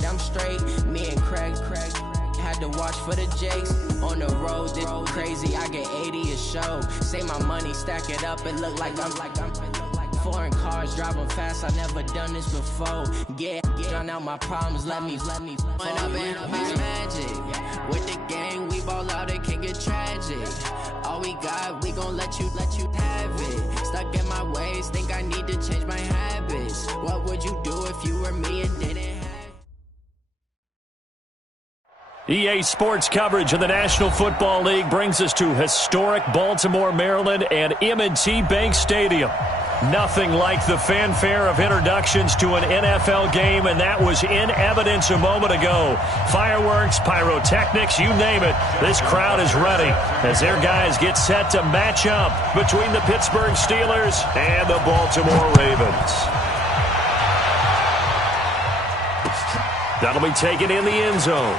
straight, I'm straight. Me and Craig had to watch for the Jakes. On the road, this crazy, I get 80 a show. Say my money, stack it up, it look like I'm foreign cars, driving fast, I never done this before. Drown out my problems, let me When I've been up is magic. With the gang, we ball out, it can get tragic. All we got, we gon' let you have it. Stuck in my ways, think I need to change my habits. What would you do if you were me and didn't have EA Sports coverage of the National Football League brings us to historic Baltimore, Maryland and M&T Bank Stadium. Nothing like the fanfare of introductions to an NFL game, and that was in evidence a moment ago. Fireworks, pyrotechnics, you name it. This crowd is ready as their guys get set to match up between the Pittsburgh Steelers and the Baltimore Ravens. That'll be taken in the end zone.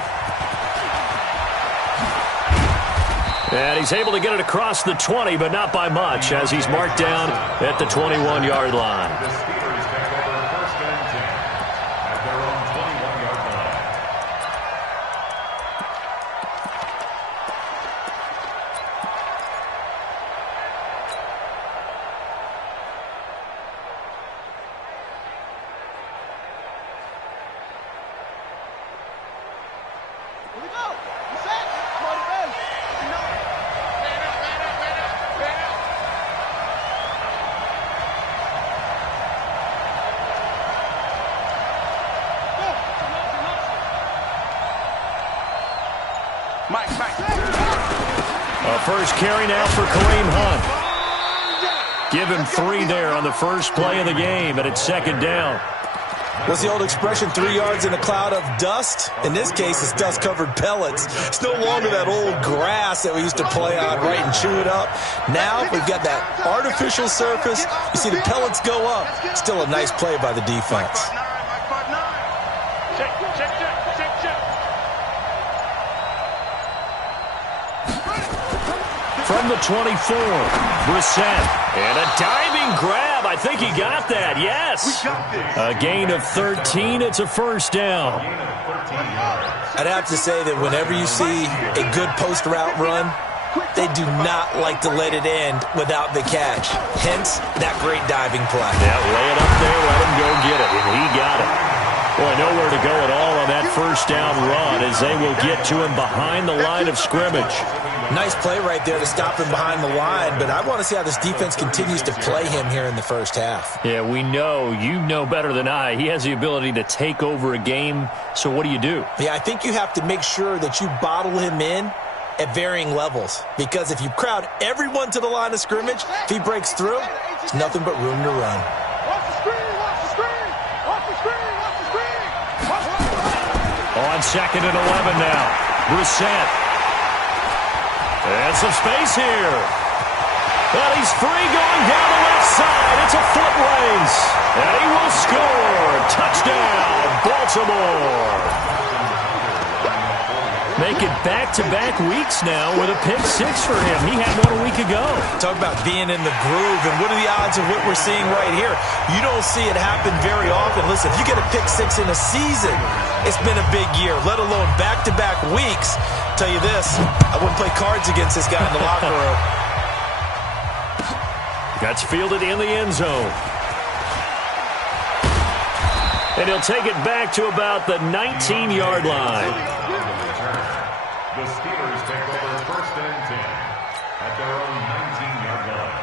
And he's able to get it across the 20, but not by much, as he's marked down at the 21-yard line. The Steelers take over first and 10 at their own 21-yard line. Here we go. You set? Quarterback. A first carry now for Kareem Hunt. Give him 3 there on the first play of the game, and it's second down. What's the old expression, 3 yards in a cloud of dust? In this case, it's dust-covered pellets. It's no longer that old grass that we used to play on, right, and chew it up. Now we've got that artificial surface. You see the pellets go up. Still a nice play by the defense. From the 24, Brissett. And a diving grab. I think he got that. Yes. A gain of 13. It's a first down. I'd have to say that whenever you see a good post route run, they do not like to let it end without the catch. Hence, that great diving play. Yeah, lay it up there, let him go get it, and he got it. Boy, nowhere to go at all on that first down run as they will get to him behind the line of scrimmage. Nice play right there to stop him behind the line, but I want to see how this defense continues to play him here in the first half. Yeah, we know. You know better than I. He has the ability to take over a game, so what do? Yeah, I think you have to make sure that you bottle him in at varying levels, because if you crowd everyone to the line of scrimmage, if he breaks through, there's nothing but room to run. Watch the screen, watch the screen, watch the screen, watch the screen. On second and 11 now. Brissett. And some space here. And he's free going down the left side. It's a foot race. And he will score. Touchdown, Baltimore. Make it back-to-back weeks now with a pick six for him. He had one a week ago. Talk about being in the groove, and what are the odds of what we're seeing right here? You don't see it happen very often. Listen, if you get a pick six in a season, it's been a big year, let alone back-to-back weeks. Tell you this, I wouldn't play cards against this guy in the locker room. That's fielded in the end zone. And he'll take it back to about the 19-yard line. The Steelers take over first and 10 at their own 19-yard line.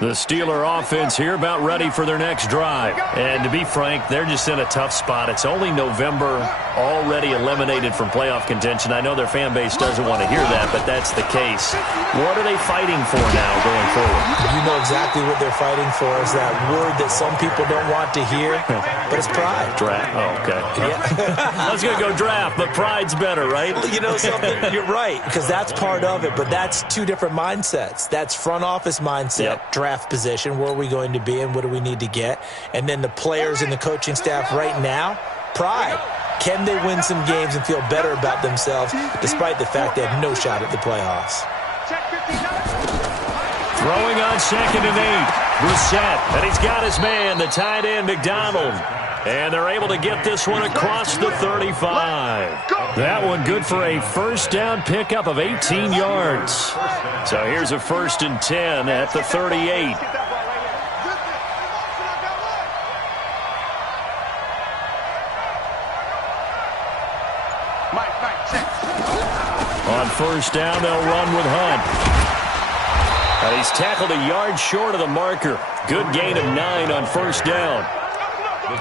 The Steeler offense here about ready for their next drive. And to be frank, they're just in a tough spot. It's only November, already eliminated from playoff contention. I know their fan base doesn't want to hear that, but that's the case. What are they fighting for now going forward? You know exactly what they're fighting for is that word that some people don't want to hear, but it's pride. Draft. Oh, okay. Yeah. I was going to go draft, but pride's better, right? You know something? You're right, because that's part of it, but that's two different mindsets. That's front office mindset, draft position, where are we going to be and what do we need to get? And then the players and the coaching staff right now, pride. Can they win some games and feel better about themselves despite the fact they have no shot at the playoffs? Throwing on second and 8. Brissett, and he's got his man, the tight end, McDonald. And they're able to get this one across the 35. That one good for a first down pickup of 18 yards. So here's a 1st and 10 at the 38. On 1st down, they'll run with Hunt. And he's tackled a yard short of the marker. Good gain of 9 on 1st down.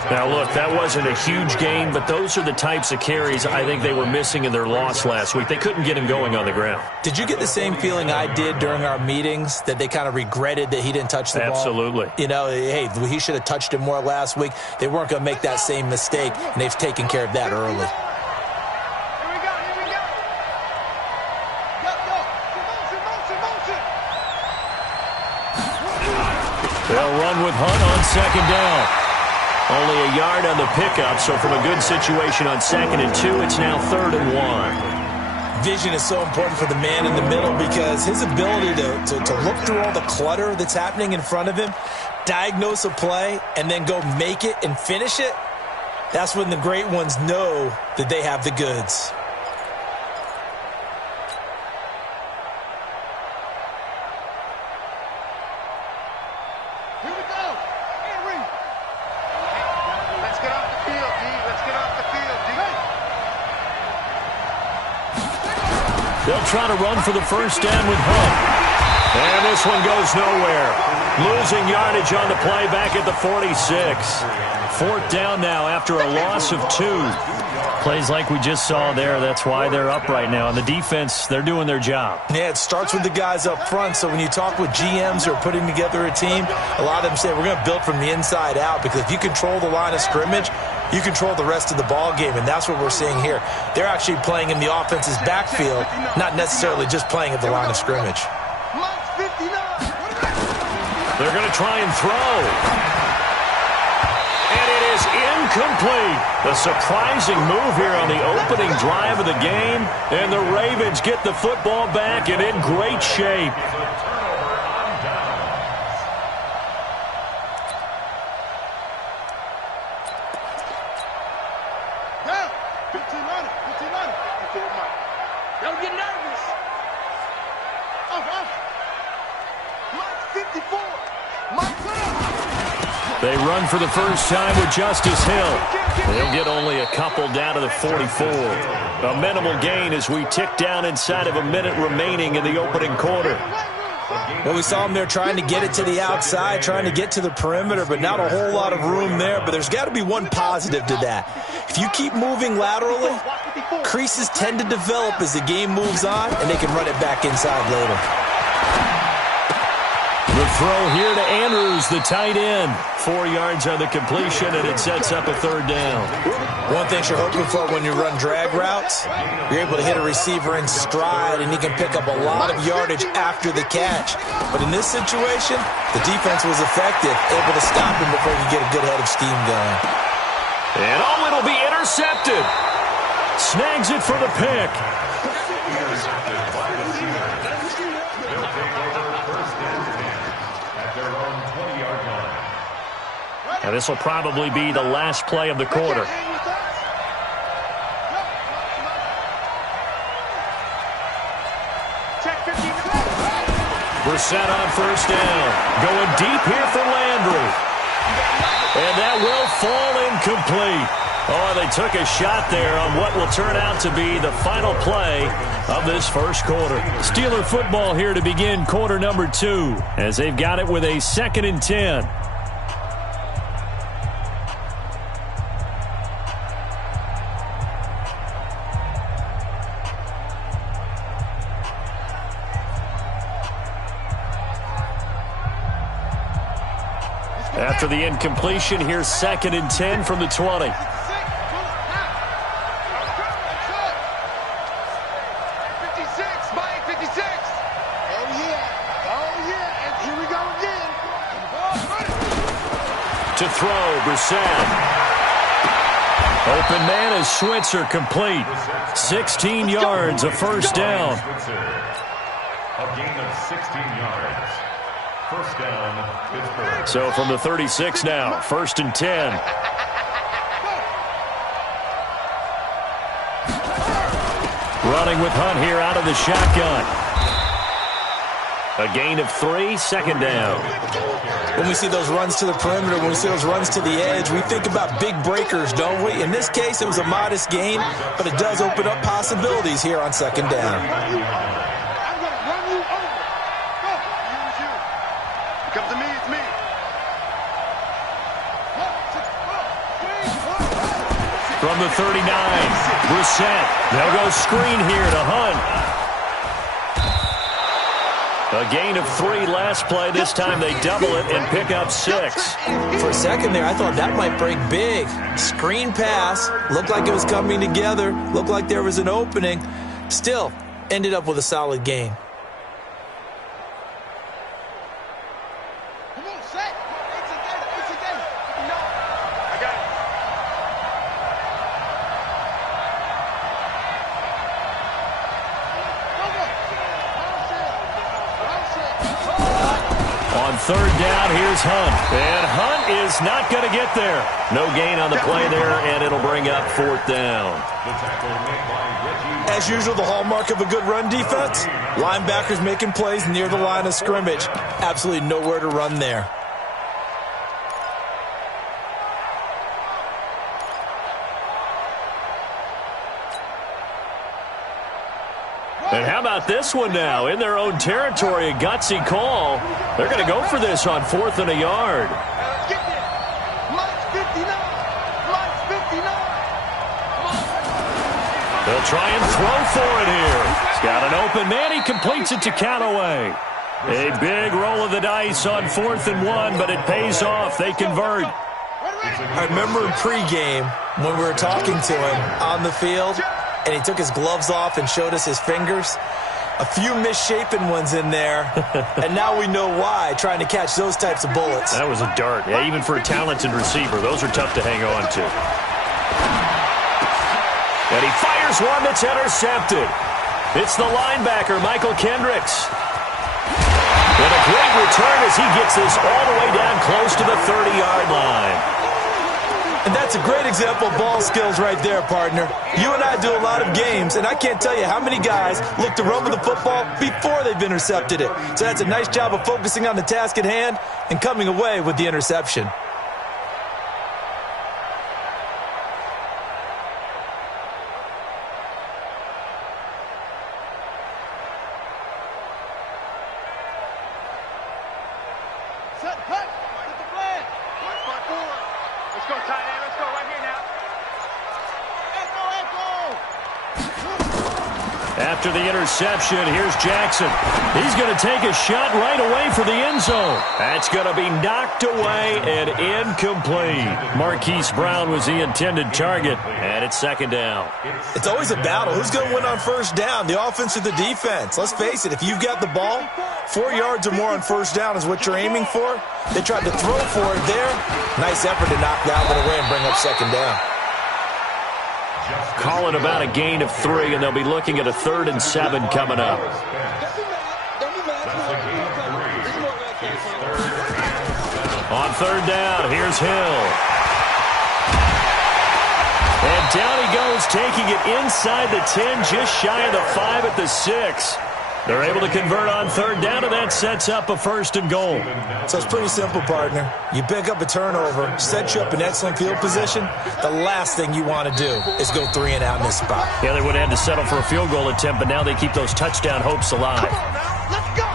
Now, look, that wasn't a huge gain, but those are the types of carries I think they were missing in their loss last week. They couldn't get him going on the ground. Did you get the same feeling I did during our meetings, that they kind of regretted that he didn't touch the ball? Absolutely. You know, hey, he should have touched it more last week. They weren't going to make that same mistake, and they've taken care of that early. They'll run with Hunt on 2nd down. Only a yard on the pickup, so from a good situation on 2nd and 2, it's now 3rd and 1. Vision is so important for the man in the middle because his ability to look through all the clutter that's happening in front of him, diagnose a play, and then go make it and finish it, that's when the great ones know that they have the goods. They'll try to run for the 1st down with Hunt. And this one goes nowhere. Losing yardage on the play back at the 46. 4th down now after a loss of 2. Plays like we just saw there, that's why they're up right now. And the defense, they're doing their job. Yeah, it starts with the guys up front. So when you talk with GMs who are putting together a team, a lot of them say we're going to build from the inside out, because if you control the line of scrimmage, you control the rest of the ball game, and that's what we're seeing here. They're actually playing in the offense's backfield, not necessarily just playing at the line of scrimmage. They're going to try and throw. And it is incomplete. A surprising move here on the opening drive of the game, and the Ravens get the football back and in great shape. Don't get nervous. Mark 54. They run for the first time with Justice Hill. They'll get only a couple down to the 44. A minimal gain as we tick down inside of a minute remaining in the opening quarter. Well, we saw them there trying to get it to the outside, trying to get to the perimeter, but not a whole lot of room there. But there's got to be one positive to that. If you keep moving laterally, creases tend to develop as the game moves on, and they can run it back inside later. The throw here to Andrews, the tight end. 4 yards on the completion, and it sets up a 3rd down. One thing you're hoping for when you run drag routes, you're able to hit a receiver in stride, and he can pick up a lot of yardage after the catch. But in this situation, the defense was effective, able to stop him before he could get a good head of steam going. And it'll be intercepted. Snags it for the pick. Now this will probably be the last play of the quarter. Brissett on 1st down. Going deep here for Landry. And that will fall incomplete. Oh, they took a shot there on what will turn out to be the final play of this first quarter. Steeler football here to begin quarter number 2 as they've got it with a 2nd and 10. After the incompletion, here's 2nd and 10 from the 20. 56. Mike, 56. Oh, yeah. And here we go again. To throw, Brissett. Open man is Switzer, complete. 16 yards, a 1st down. A gain of 16 yards. First down, Pittsburgh. So from the 36 now, 1st and 10. Running with Hunt here out of the shotgun. A gain of 3, 2nd down. When we see those runs to the perimeter, when we see those runs to the edge, we think about big breakers, don't we? In this case, it was a modest gain, but it does open up possibilities here on 2nd down. I'm going to run you over. Go. Use you. Come to me, it's me. From the 39, Brissett. They'll go screen here to Hunt. A gain of 3 last play. This time they double it and pick up 6. For a second there, I thought that might break big. Screen pass. Looked like it was coming together. Looked like there was an opening. Still, ended up with a solid gain. Come on, set. It's a game. No. I got it. On 3rd down, here's Hunt. And Hunt is not going to get there. No gain on the play there, and it'll bring up 4th down. As usual, the hallmark of a good run defense, linebackers making plays near the line of scrimmage. Absolutely nowhere to run there. And how about this one now? In their own territory, a gutsy call. They're going to go for this on 4th and a yard. Get there. Minus 59. Minus 59. They'll try and throw for it here. He's got an open man. He completes it to Callaway. A big roll of the dice on 4th and 1, but it pays off. They convert. I remember in pregame when we were talking to him on the field, and he took his gloves off and showed us his fingers. A few misshapen ones in there, and now we know why, trying to catch those types of bullets. That was a dart. Yeah, even for a talented receiver, those are tough to hang on to. And he fires one that's intercepted. It's the linebacker, Michael Kendricks. And a great return as he gets this all the way down close to the 30-yard line. And that's a great example of ball skills right there, partner. You and I do a lot of games, and I can't tell you how many guys look to run with the football before they've intercepted it. So that's a nice job of focusing on the task at hand and coming away with the interception. Set, hut. Get the flag. Watch my forward. Let's go, tight end. Let's go right here now. After the interception, here's Jackson. He's going to take a shot right away for the end zone. That's going to be knocked away and incomplete. Marquise Brown was the intended target, and it's 2nd down. It's always a battle. Who's going to win on 1st down, the offense or the defense? Let's face it, if you've got the ball, 4 yards or more on 1st down is what you're aiming for. They tried to throw for it there. Nice effort to knock that one away and bring up 2nd down. Call it about a gain of 3, and they'll be looking at a 3rd and 7 coming up. On 3rd down, here's Hill. And down he goes, taking it inside the 10, just shy of the 5 at the 6. They're able to convert on 3rd down, and that sets up a 1st and goal. So it's pretty simple, partner. You pick up a turnover, set you up in excellent field position. The last thing you want to do is go 3 and out in this spot. Yeah, they would have had to settle for a field goal attempt, but now they keep those touchdown hopes alive. Come on now. Let's go.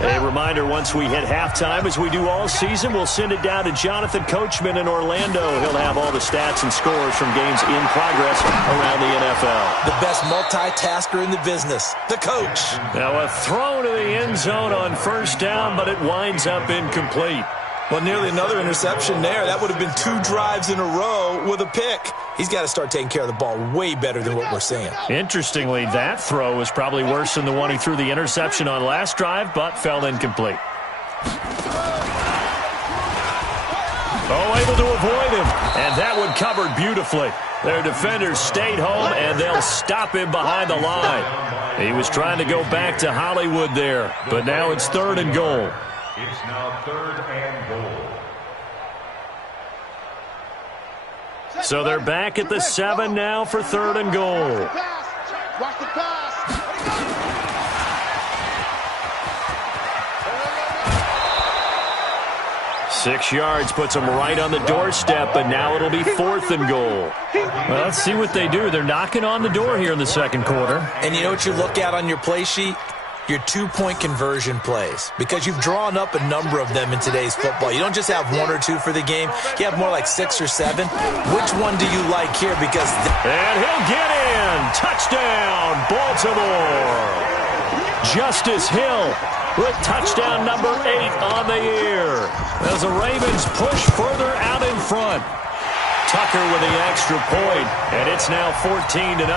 A reminder, once we hit halftime, as we do all season, we'll send it down to Jonathan Coachman in Orlando. He'll have all the stats and scores from games in progress around the NFL. The best multitasker in the business, the coach. Now a throw to the end zone on 1st down, but it winds up incomplete. Well, nearly another interception there. That would have been 2 drives in a row with a pick. He's got to start taking care of the ball way better than what we're seeing. Interestingly, that throw was probably worse than the one he threw the interception on last drive, but fell incomplete. Oh, able to avoid him. And that one covered beautifully. Their defenders stayed home, and they'll stop him behind the line. He was trying to go back to Hollywood there, but now it's 3rd and goal. It's now 3rd and goal. So they're back at the 7 now for 3rd and goal. Watch the pass. 6 yards puts them right on the doorstep, but now it'll be 4th and goal. Well, let's see what they do. They're knocking on the door here in the second quarter. And you know what you look at on your play sheet? Your 2-point conversion plays, because you've drawn up a number of them in today's football. You don't just have 1 or 2 for the game. You have more like 6 or 7. Which one do you like here? Because and he'll get in. Touchdown, Baltimore. Justice Hill with touchdown number 8 on the year as the Ravens push further out in front. Tucker with the extra point, and it's now 14-0.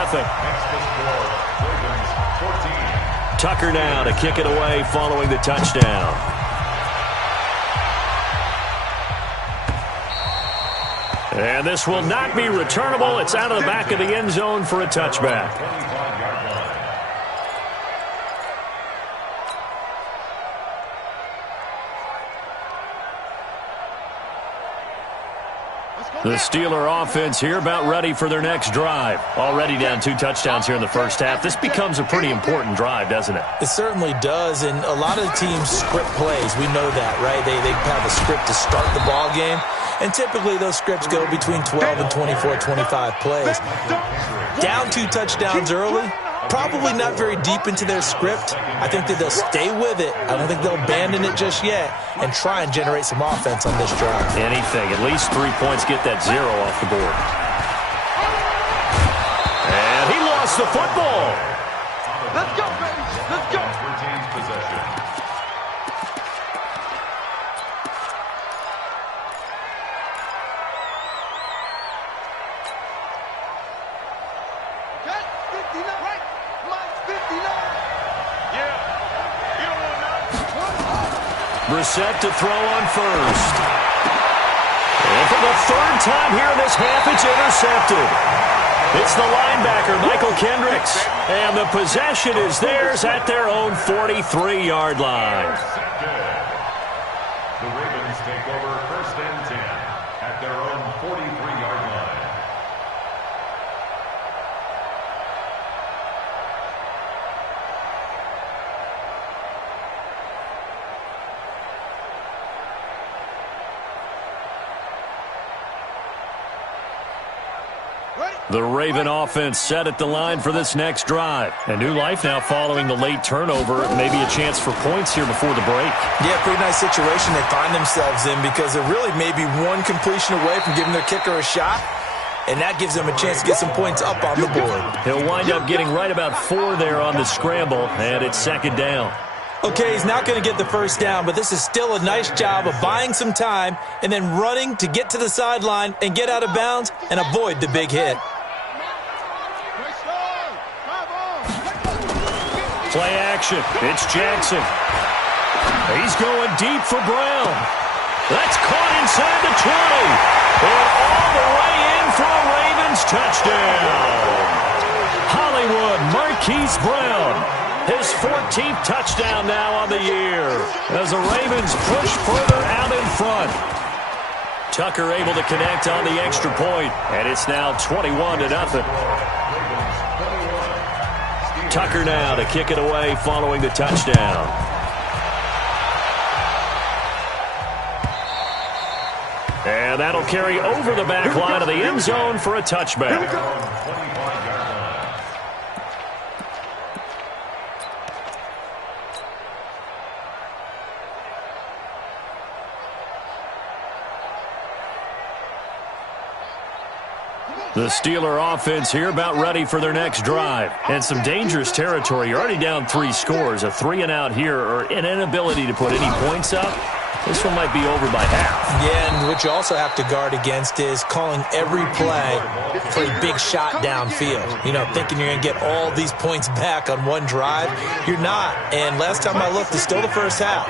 Tucker now to kick it away following the touchdown. And this will not be returnable. It's out of the back of the end zone for a touchback. The Steeler offense here about ready for their next drive. Already down 2 touchdowns here in the first half. This becomes a pretty important drive, doesn't it? It certainly does, and a lot of the teams script plays. We know that, right? They have a script to start the ball game, and typically those scripts go between 12 and 24, 25 plays. Down 2 touchdowns early, probably not very deep into their script. I think that they'll stay with it. I don't think they'll abandon it just yet and try and generate some offense on this drive. Anything. At least 3 points, get that 0 off the board. And he lost the football. Let's go, baby. Let's go. Retains possession. Okay, 59. Right. Mike's 59. Yeah. You don't want that. Brissett to throw on first. And for the 3rd time here in this half, it's intercepted. It's the linebacker, Michael Kendricks. And the possession is theirs at their own 43-yard line. The Ravens take over 1st and 10 at their own 43-yard line. The Raven offense set at the line for this next drive. A new life now following the late turnover. Maybe a chance for points here before the break. Yeah, pretty nice situation they find themselves in, because they're really maybe 1 completion away from giving their kicker a shot, and that gives them a chance to get some points up on the board. He'll wind up getting right about 4 there on the scramble, and it's 2nd down. Okay, he's not going to get the 1st down, but this is still a nice job of buying some time and then running to get to the sideline and get out of bounds and avoid the big hit. Play action. It's Jackson. He's going deep for Brown. That's caught inside the 20. And all the way in for a Ravens touchdown. Hollywood Marquise Brown. His 14th touchdown now on the year as the Ravens push further out in front. Tucker able to connect on the extra point, and it's now 21-0. Tucker now to kick it away following the touchdown. And that'll carry over the back line of the end zone for a touchback. The Steeler offense here about ready for their next drive. And some dangerous territory. You're already down 3 scores. A 3-and-out here, or an inability to put any points up, This one might be over by half. Yeah, and what you also have to guard against is calling every play for a big shot downfield. You know, thinking you're going to get all these points back on one drive. You're not. And last time I looked, it's still the first half.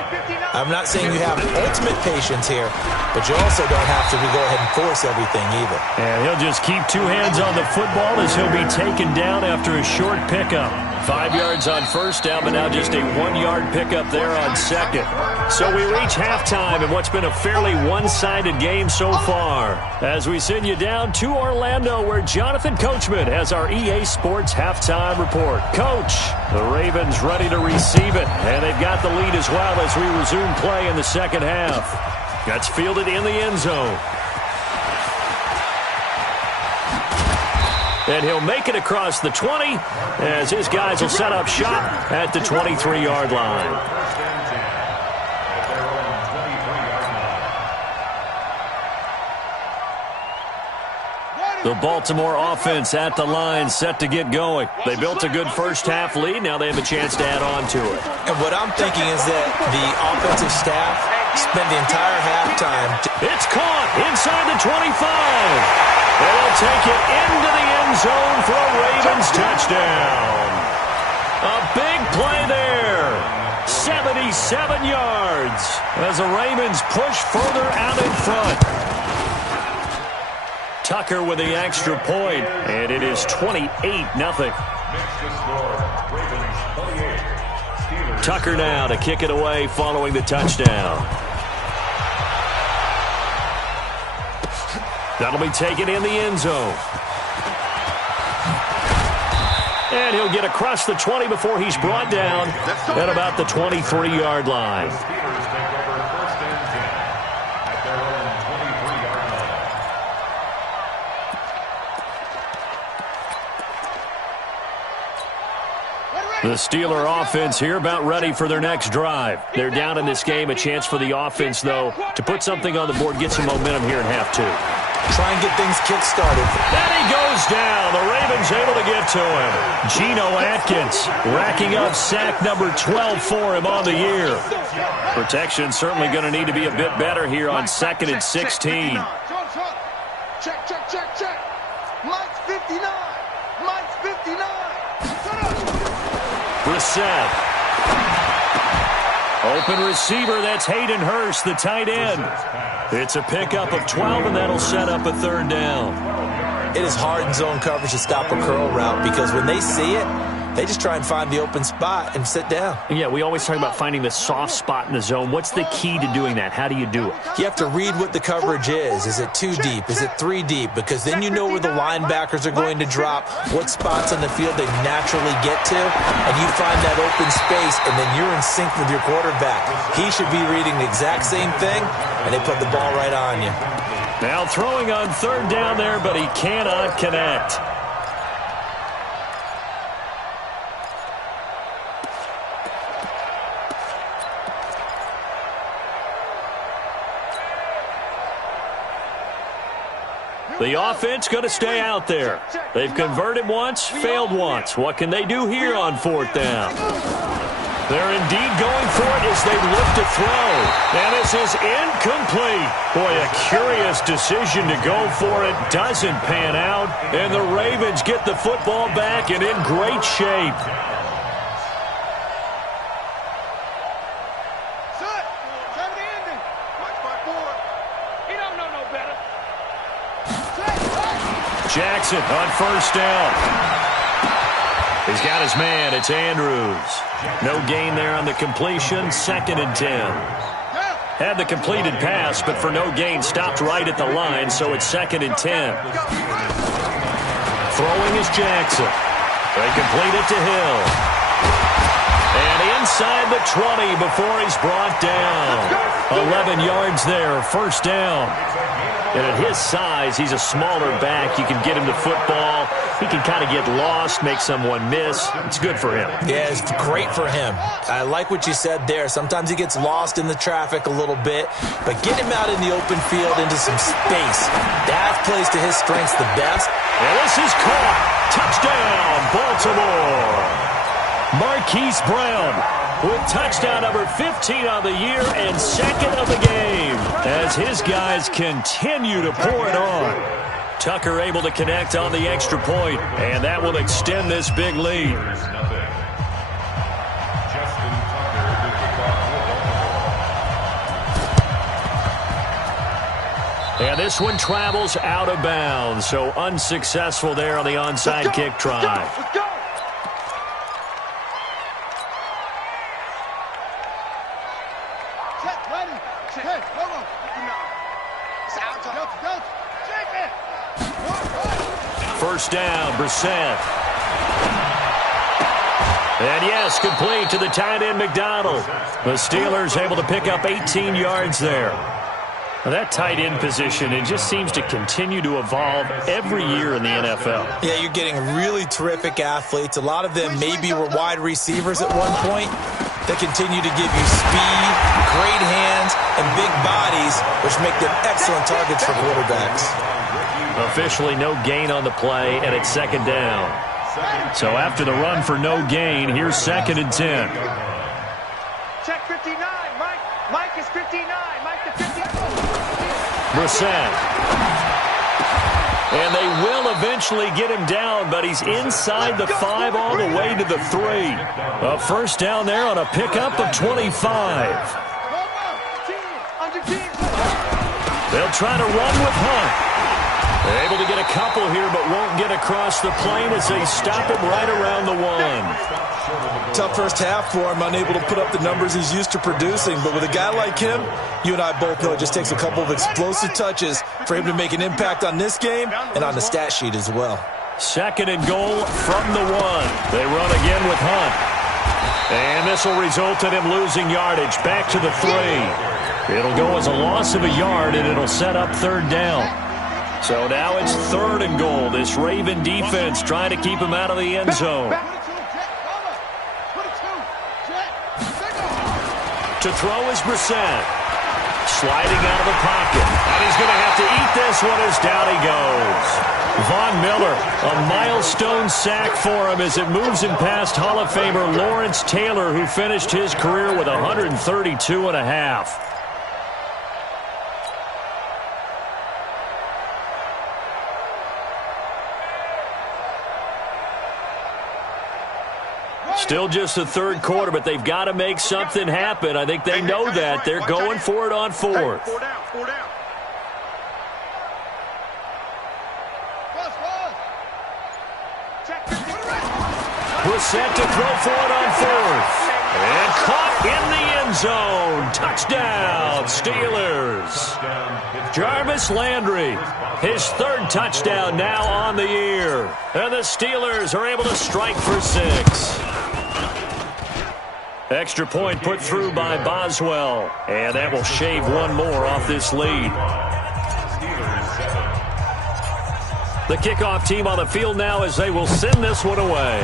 I'm not saying you have ultimate patience here, but you also don't have to go ahead and force everything either. And he'll just keep two hands on the football as he'll be taken down after a short pickup. 5 yards on first down, but now just a 1-yard pickup there on second. So we reach halftime in what's been a fairly one-sided game so far. As we send you down to Orlando, where Jonathan Coachman has our EA Sports halftime report. Coach, the Ravens ready to receive it, and they've got the lead as well as we resume play in the second half. That's fielded in the end zone. And he'll make it across the 20 as his guys will set up shop at the 23-yard line. The Baltimore offense at the line, set to get going. They built a good first-half lead. Now they have a chance to add on to it. And what I'm thinking is that the offensive staff spent the entire halftime. It's caught inside the 25. And they'll take it into the end zone for a Ravens touchdown. A big play there. 77 yards as the Ravens push further out in front. Tucker with the extra point, and it is 28-0. Tucker now to kick it away following the touchdown. That'll be taken in the end zone. And he'll get across the 20 before he's brought down at about the 23-yard line. The Steeler offense here about ready for their next drive. They're down in this game. A chance for the offense, though, to put something on the board, get some momentum here in half two. Try and get things kick-started. And he goes down. The Ravens able to get to him. Geno Atkins racking up sack number 12 for him on the year. Protection certainly going to need to be a bit better here on 2nd and 16. Check, check, check, check. Mike's 59. Mike's 59. Brissett. Open receiver, that's Hayden Hurst, the tight end. It's a pickup of 12, and that'll set up a third down. It is hard in zone coverage to stop a curl route because when they see it, they just try and find the open spot and sit down. Yeah, we always talk about finding the soft spot in the zone. What's the key to doing that? How do you do it? You have to read what the coverage is. Is it 2 deep? Is it 3 deep? Because then you know where the linebackers are going to drop, what spots on the field they naturally get to, and you find that open space, and then you're in sync with your quarterback. He should be reading the exact same thing, and they put the ball right on you. Now throwing on third down there, but he cannot connect. The offense going to stay out there. They've converted once, failed once. What can they do here on fourth down? They're indeed going for it as they look to throw. And this is incomplete. Boy, a curious decision to go for it. Doesn't pan out. And the Ravens get the football back and in great shape. Jackson on first down. He's got his man. It's Andrews. No gain there on the completion. 2nd and 10. Had the completed pass, but for no gain, stopped right at the line, so it's 2nd and 10. Throwing is Jackson. They complete it to Hill. And inside the 20 before he's brought down. 11 yards there, first down. And at his size, he's a smaller back. You can get him to football. He can kind of get lost, make someone miss. It's good for him. Yeah, it's great for him. I like what you said there. Sometimes he gets lost in the traffic a little bit, but get him out in the open field into some space. That plays to his strengths the best. And this is caught. Touchdown, Baltimore. Marquise Brown with touchdown number 15 on the year and second of the game as his guys continue to pour it on. Tucker able to connect on the extra point, and that will extend this big lead. And this one travels out of bounds, so unsuccessful there on the onside kick try. Let's go. Set, ready. Hey, come on. First down, Brissett. And yes, complete to the tight end, McDonald. The Steelers able to pick up 18 yards there. Well, that tight end position, it just seems to continue to evolve every year in the NFL. Yeah, you're getting really terrific athletes. A lot of them maybe were wide receivers at one point. They continue to give you speed, great hands, and big bodies, which make them excellent targets for quarterbacks. Officially no gain on the play, and it's second down. So after the run for no gain, here's 2nd and 10. Check 59. Mike is 59. Mike the 59. Brissett. And they will eventually get him down, but he's inside the 5 all the way to the 3. A first down there on a pickup of 25. They'll try to run with Hunt. They're able to get a couple here, but won't get across the plane as they stop him right around the 1. Tough first half for him, unable to put up the numbers he's used to producing. But with a guy like him, you and I both know it just takes a couple of explosive touches for him to make an impact on this game and on the stat sheet as well. 2nd and goal from the 1. They run again with Hunt. And this will result in him losing yardage back to the 3. It'll go as a loss of a yard, and it'll set up 3rd down. So now it's 3rd and goal. This Raven defense trying to keep him out of the end zone. To throw is Brissett. Sliding out of the pocket. And he's going to have to eat this one as down he goes. Von Miller, a milestone sack for him as it moves him past Hall of Famer Lawrence Taylor, who finished his career with 132.5. Still just the 3rd quarter, but they've got to make something happen. I think they know that. They're going for it on 4th. 4 down. Brissett to throw for it on 4th. And caught in the end zone. Touchdown, Steelers. Jarvis Landry, his 3rd touchdown now on the year. And the Steelers are able to strike for 6. Extra point put through by Boswell. And that will shave one more off this lead. The kickoff team on the field now as they will send this one away.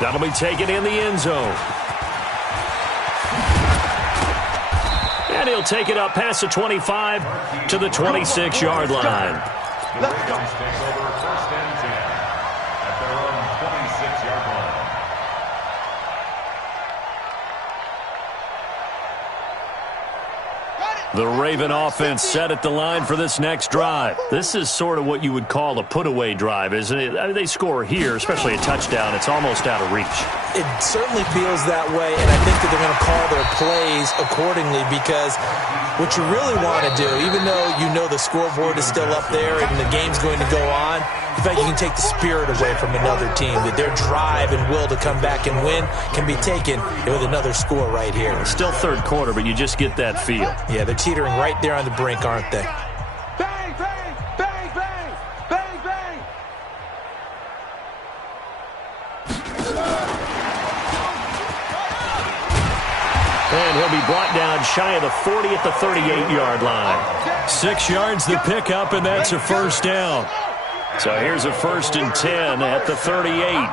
That'll be taken in the end zone. And he'll take it up past the 25 to the 26-yard line. The Raven offense set at the line for this next drive. This is sort of what you would call a put-away drive, isn't it? I mean, they score here, especially a touchdown. It's almost out of reach. It certainly feels that way, and I think that they're going to call their plays accordingly because what you really want to do, even though you know the scoreboard is still up there and the game's going to go on, in fact, you can take the spirit away from another team, that their drive and will to come back and win can be taken with another score right here. It's still 3rd quarter, but you just get that feel. Yeah, they're teetering right there on the brink, aren't they? Bang, bang, bang, bang, bang, bang. And he'll be brought down shy of the 40 at the 38-yard line. 6 yards the pickup, and that's a first down. So here's a 1st and 10 at the 38. 1st and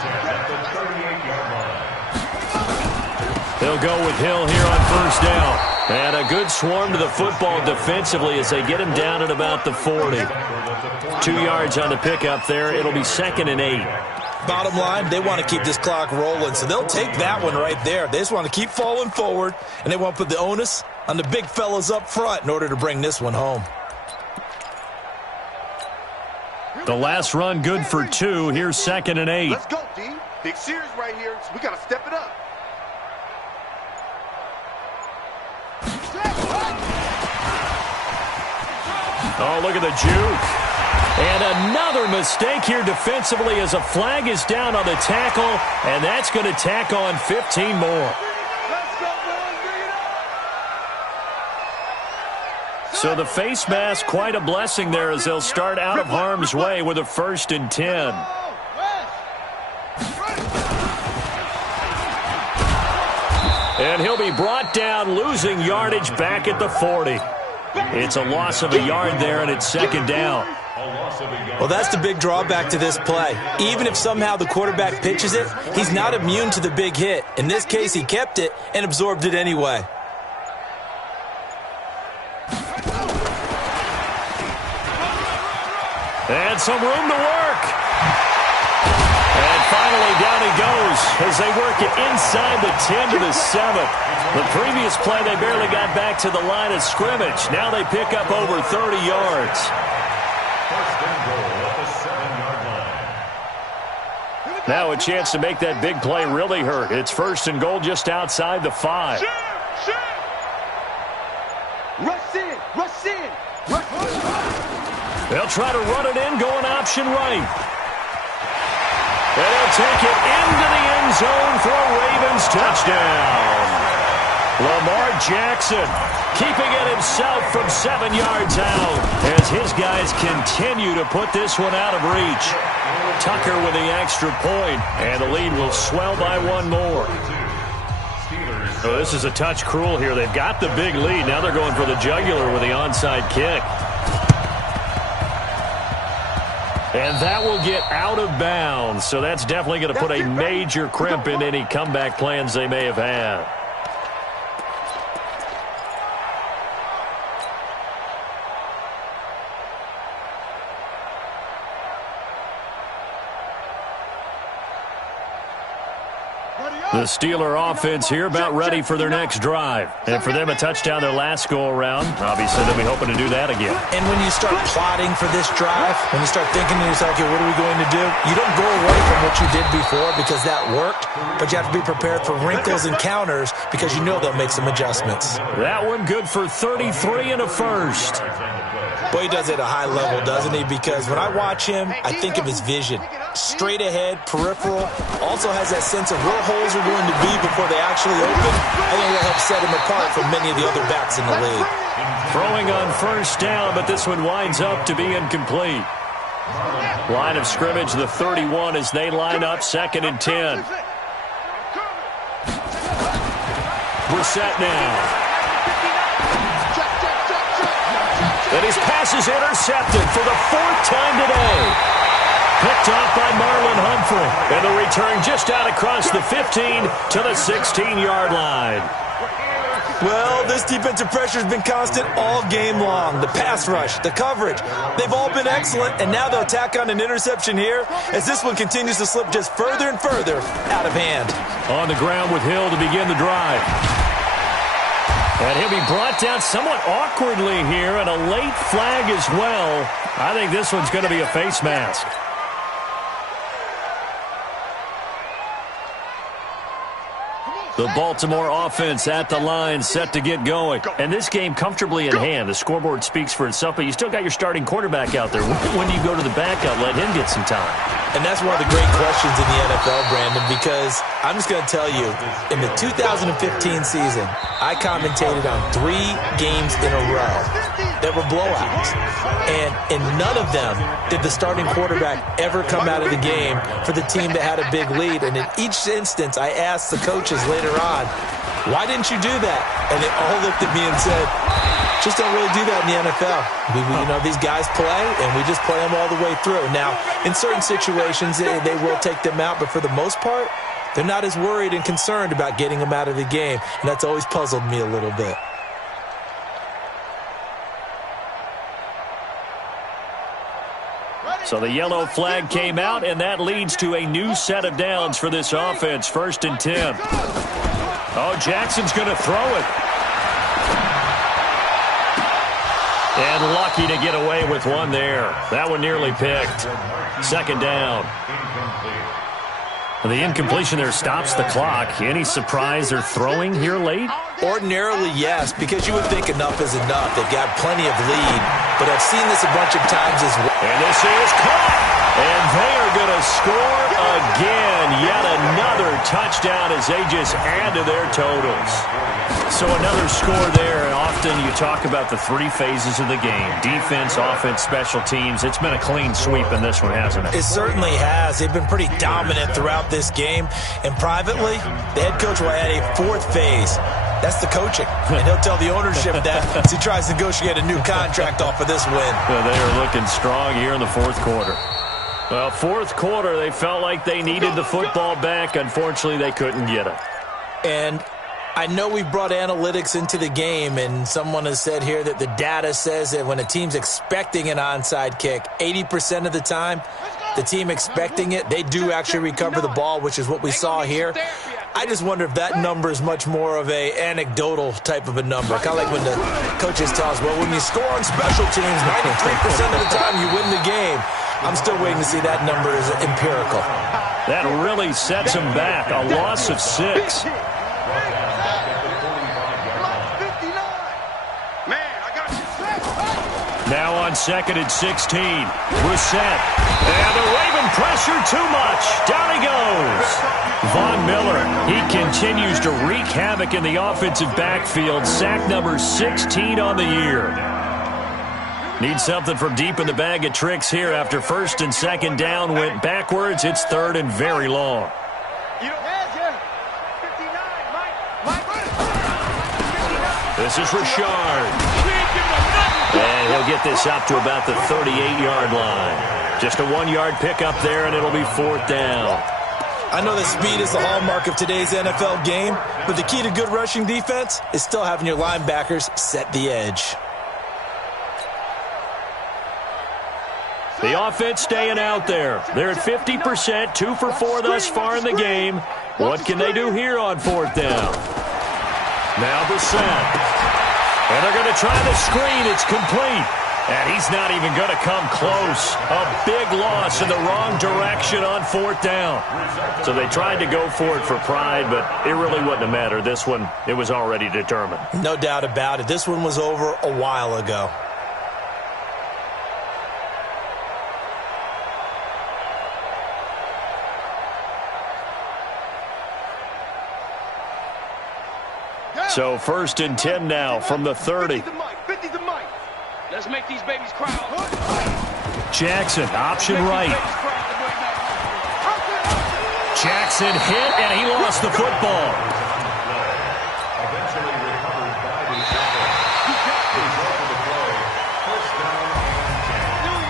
10 at the 38-yard line. They'll go with Hill here on 1st down. And a good swarm to the football defensively as they get him down at about the 40. 2 yards on the pickup there. It'll be 2nd and 8. Bottom line, they want to keep this clock rolling, so they'll take that one right there. They just want to keep falling forward, and they want to put the onus on the big fellas up front in order to bring this one home. The last run good for 2. Here's 2nd and 8. Let's go, D. Big series right here, so we got to step it up. Oh, look at the juke. And another mistake here defensively as a flag is down on the tackle, and that's going to tack on 15 more. So the face mask, quite a blessing there as they'll start out of harm's way with a 1st and 10. And he'll be brought down, losing yardage back at the 40. It's a loss of a yard there, and it's 2nd down. Well, that's the big drawback to this play. Even if somehow the quarterback pitches it, he's not immune to the big hit. In this case, he kept it and absorbed it anyway. And some room to work. And finally down he goes as they work it inside the 10 to the 7. The previous play, they barely got back to the line of scrimmage. Now they pick up over 30 yards. 1st and goal at the 7-yard line. Now a chance to make that big play really hurt. It's 1st and goal just outside the 5. Rush in, rush in, rush in. They'll try to run it in, going option right. They'll take it into the end zone for a Ravens touchdown. Lamar Jackson keeping it himself from 7 yards out as his guys continue to put this one out of reach. Tucker with the extra point, and the lead will swell by 1 more. So this is a touch cruel here. They've got the big lead. Now they're going for the jugular with the onside kick. And that will get out of bounds. So that's definitely going to put a major crimp in any comeback plans they may have had. The Steeler offense here about ready for their next drive. And for them, a touchdown their last go-around. Obviously, they'll be hoping to do that again. And when you start plotting for this drive, when you start thinking to yourself, okay, what are we going to do? You don't go away from what you did before because that worked, but you have to be prepared for wrinkles and counters because you know they'll make some adjustments. That one good for 33 and a 1st. Boy, he does it at a high level, doesn't he? Because when I watch him, I think of his vision. Straight ahead, peripheral, also has that sense of where holes are going to be before they actually open. I think that helps set him apart from many of the other backs in the league. Throwing on 1st down, but this one winds up to be incomplete. Line of scrimmage, the 31 as they line up 2nd and 10. Brissett now. And his pass is intercepted for the 4th time today. Picked off by Marlon Humphrey. And the return just out across the 15 to the 16-yard line. Well, this defensive pressure has been constant all game long. The pass rush, the coverage, they've all been excellent, and now they'll tack on an interception here as this one continues to slip just further and further out of hand. On the ground with Hill to begin the drive. And he'll be brought down somewhat awkwardly here, and a late flag as well. I think this one's going to be a face mask. The Baltimore offense at the line, set to get going. And this game comfortably in hand. The scoreboard speaks for itself, but you still got your starting quarterback out there. When do you go to the backup, let him get some time? And that's one of the great questions in the NFL, Brandon, because I'm just going to tell you, in the 2015 season, I commentated on 3 games in a row that were blowouts. And in none of them did the starting quarterback ever come out of the game for the team that had a big lead. And in each instance, I asked the coaches later on, why didn't you do that? And they all looked at me and said, just don't really do that in the NFL. You know, these guys play, and we just play them all the way through. Now, in certain situations, they will take them out, but for the most part, they're not as worried and concerned about getting them out of the game, and that's always puzzled me a little bit. So the yellow flag came out, and that leads to a new set of downs for this offense. 1st and 10. Oh, Jackson's going to throw it. And lucky to get away with one there. That one nearly picked. 2nd down. The incompletion there stops the clock. Any surprise they're throwing here late? Ordinarily, yes, because you would think enough is enough. They've got plenty of lead, but I've seen this a bunch of times as well. And this is caught. And they are going to score again. Yet another touchdown as they just add to their totals. So another score there. And often you talk about the 3 phases of the game. Defense, offense, special teams. It's been a clean sweep in this one, hasn't it? It certainly has. They've been pretty dominant throughout this game. And privately, the head coach will add a 4th phase. That's the coaching. And he'll tell the ownership that as he tries to negotiate a new contract off of this win. Well, they are looking strong here in the 4th quarter. Well, 4th quarter, they felt like they needed the football back. Unfortunately, they couldn't get it. And I know we brought analytics into the game, and someone has said here that the data says that when a team's expecting an onside kick, 80% of the time, the team expecting it, they do actually recover the ball, which is what we saw here. I just wonder if that number is much more of a anecdotal type of a number. Kind of like when the coaches tell us, well, when you score on special teams, 93% of the time you win the game. I'm still waiting to see that number is empirical. That really sets them back. A loss of 6. Now on 2nd and 16. Brissett. And the Raven pressure too much. Down he goes. Von Miller. He continues to wreak havoc in the offensive backfield. Sack number 16 on the year. Need something from deep in the bag of tricks here after 1st and 2nd down went backwards. It's 3rd and very long. This is Richard. And he'll get this up to about the 38-yard line. Just a 1-yard pickup there, and it'll be 4th down. I know that speed is the hallmark of today's NFL game, but the key to good rushing defense is still having your linebackers set the edge. The offense staying out there. They're at 50%, 2 for 4 thus far in the game. What can they do here on 4th down? Now Brissett. And they're going to try the screen. It's complete. And he's not even going to come close. A big loss in the wrong direction on 4th down. So they tried to go for it for pride, but it really wouldn't have mattered. This one, it was already determined. No doubt about it. This one was over a while ago. So 1st and 10 now from the 30. Let's make these babies cry. Jackson, option right. Jackson hit, and he lost the football. Eventually recovered by the result of the play. 1st down and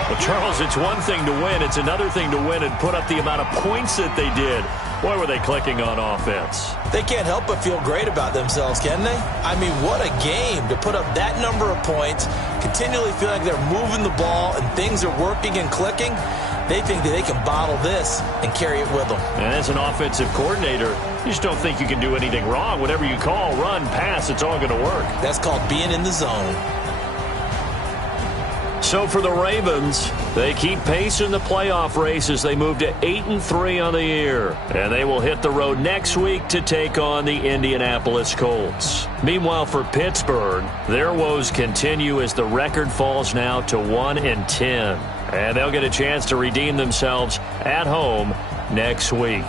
10. Well, Charles, it's one thing to win. It's another thing to win and put up the amount of points that they did. Boy, were they clicking on offense. They can't help but feel great about themselves, can they? I mean, what a game to put up that number of points, continually feel like they're moving the ball and things are working and clicking. They think that they can bottle this and carry it with them. And as an offensive coordinator, you just don't think you can do anything wrong. Whatever you call, run, pass, it's all going to work. That's called being in the zone. So for the Ravens, they keep pace in the playoff race as they move to 8-3 on the year. And they will hit the road next week to take on the Indianapolis Colts. Meanwhile, for Pittsburgh, their woes continue as the record falls now to 1-10. And they'll get a chance to redeem themselves at home next week.